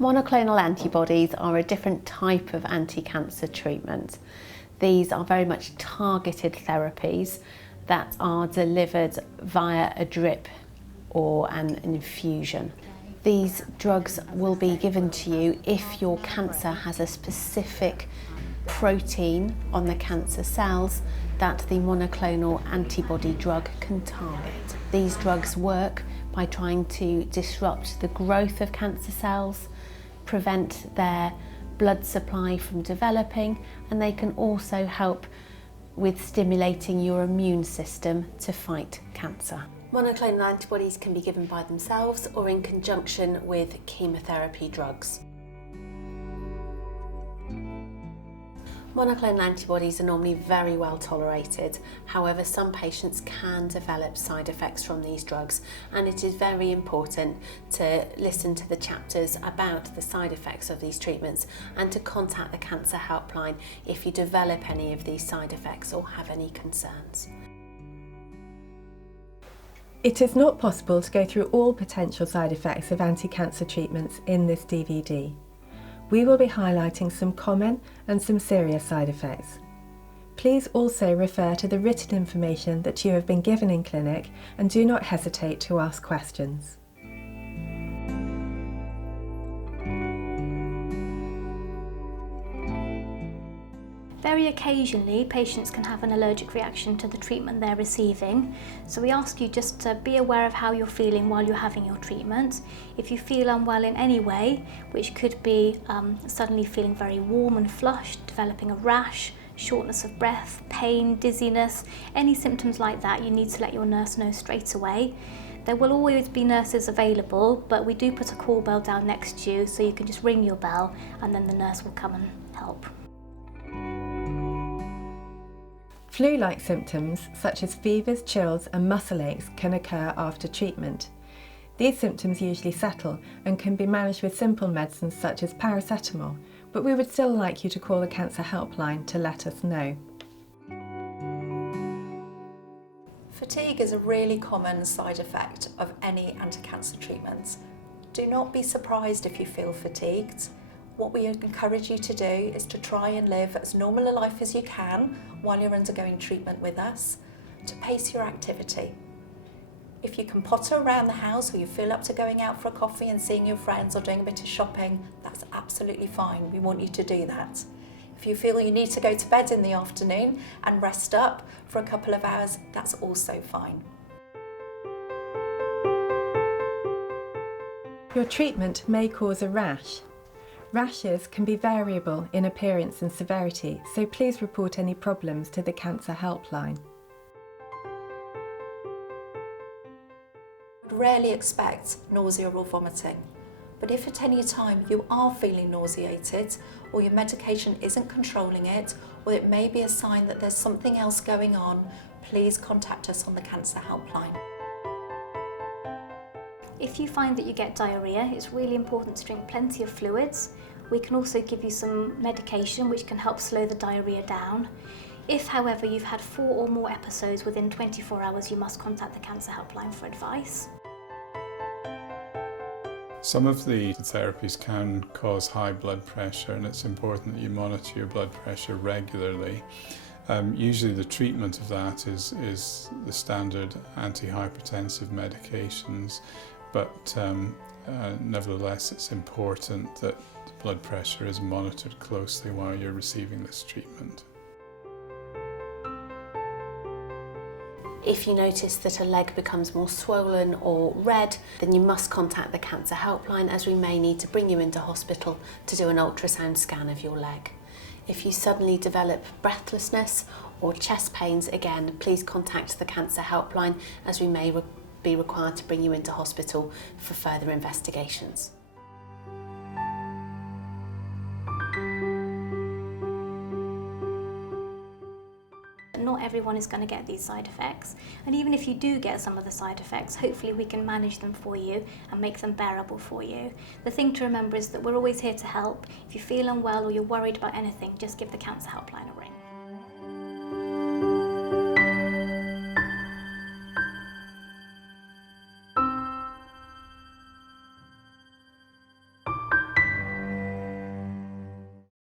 Monoclonal antibodies are a different type of anti-cancer treatment. These are very much targeted therapies that are delivered via a drip or an infusion. These drugs will be given to you if your cancer has a specific protein on the cancer cells that the monoclonal antibody drug can target. These drugs work by trying to disrupt the growth of cancer cells, prevent their blood supply from developing, and they can also help with stimulating your immune system to fight cancer. Monoclonal antibodies can be given by themselves or in conjunction with chemotherapy drugs. Monoclonal antibodies are normally very well tolerated. However, some patients can develop side effects from these drugs, and it is very important to listen to the chapters about the side effects of these treatments and to contact the cancer helpline if you develop any of these side effects or have any concerns. It is not possible to go through all potential side effects of anti-cancer treatments in this DVD. We will be highlighting some common and some serious side effects. Please also refer to the written information that you have been given in clinic and do not hesitate to ask questions. Very occasionally, patients can have an allergic reaction to the treatment they're receiving, so we ask you just to be aware of how you're feeling while you're having your treatment. If you feel unwell in any way, which could be suddenly feeling very warm and flushed, developing a rash, shortness of breath, pain, dizziness, any symptoms like that, you need to let your nurse know straight away. There will always be nurses available, but we do put a call bell down next to you, so you can just ring your bell and then the nurse will come and help. Flu-like symptoms such as fevers, chills and muscle aches can occur after treatment. These symptoms usually settle and can be managed with simple medicines such as paracetamol, but we would still like you to call the cancer helpline to let us know. Fatigue is a really common side effect of any anti-cancer treatment. Do not be surprised if you feel fatigued. What we encourage you to do is to try and live as normal a life as you can while you're undergoing treatment with us, to pace your activity. If you can potter around the house or you feel up to going out for a coffee and seeing your friends or doing a bit of shopping, that's absolutely fine. We want you to do that. If you feel you need to go to bed in the afternoon and rest up for a couple of hours, that's also fine. Your treatment may cause a rash. Rashes can be variable in appearance and severity, so please report any problems to the cancer helpline. I would rarely expect nausea or vomiting, but if at any time you are feeling nauseated or your medication isn't controlling it, or it may be a sign that there's something else going on, please contact us on the cancer helpline. If you find that you get diarrhea, it's really important to drink plenty of fluids. We can also give you some medication which can help slow the diarrhea down. If, however, you've had 4 or more episodes within 24 hours, you must contact the cancer helpline for advice. Some of the therapies can cause high blood pressure, and it's important that you monitor your blood pressure regularly. Usually the treatment of that is the standard antihypertensive medications, but nevertheless it's important that the blood pressure is monitored closely while you're receiving this treatment. If you notice that a leg becomes more swollen or red, then you must contact the cancer helpline, as we may need to bring you into hospital to do an ultrasound scan of your leg. If you suddenly develop breathlessness or chest pains, again, please contact the cancer helpline, as we may be required to bring you into hospital for further investigations. Not everyone is going to get these side effects, and even if you do get some of the side effects, hopefully we can manage them for you and make them bearable for you. The thing to remember is that we're always here to help. If you feel unwell or you're worried about anything, just give the cancer helpline a ring.